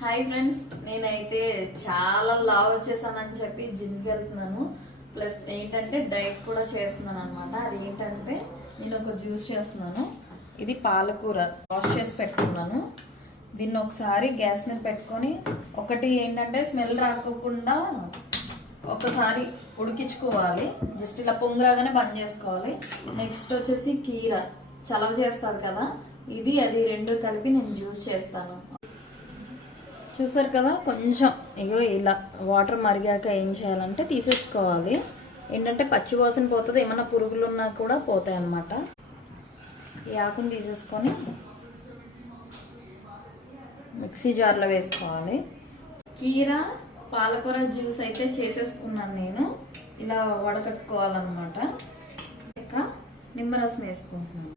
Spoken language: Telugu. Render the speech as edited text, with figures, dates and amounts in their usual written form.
హాయ్ ఫ్రెండ్స్, నేనైతే చాలా లావ్ వచ్చేసానని చెప్పి జిమ్కి వెళ్తున్నాను. ప్లస్ ఏంటంటే డైట్ కూడా చేస్తున్నాను అనమాట. అది ఏంటంటే నేను ఒక జ్యూస్ చేస్తున్నాను. ఇది పాలకూర వాష్ చేసి పెట్టుకున్నాను. దీన్ని ఒకసారి గ్యాస్ మీద పెట్టుకొని ఒకటి ఏంటంటే స్మెల్ రాకోకుండా ఒకసారి ఉడికించుకోవాలి. జస్ట్ ఇలా పొంగురాగానే బంద్ చేసుకోవాలి. నెక్స్ట్ వచ్చేసి కీర చలవ చేస్తారు కదా, ఇది అది రెండు కలిపి నేను జ్యూస్ చేస్తాను. చూసారు కదా, కొంచెం ఇగో ఇలా వాటర్ మరిగాక ఏం చేయాలంటే తీసేసుకోవాలి. ఏంటంటే పచ్చి వాసన పోతుంది, ఏమైనా పురుగులు ఉన్నా కూడా పోతాయి అన్నమాట. ఈ ఆకుని తీసేసుకొని మిక్సీ జార్లో వేసుకోవాలి. కీర పాలకూర జ్యూస్ అయితే చేసేసుకున్నాను నేను. ఇలా వడకట్టుకోవాలన్నమాట. ఇంకా నిమ్మరసం వేసుకుంటున్నాను.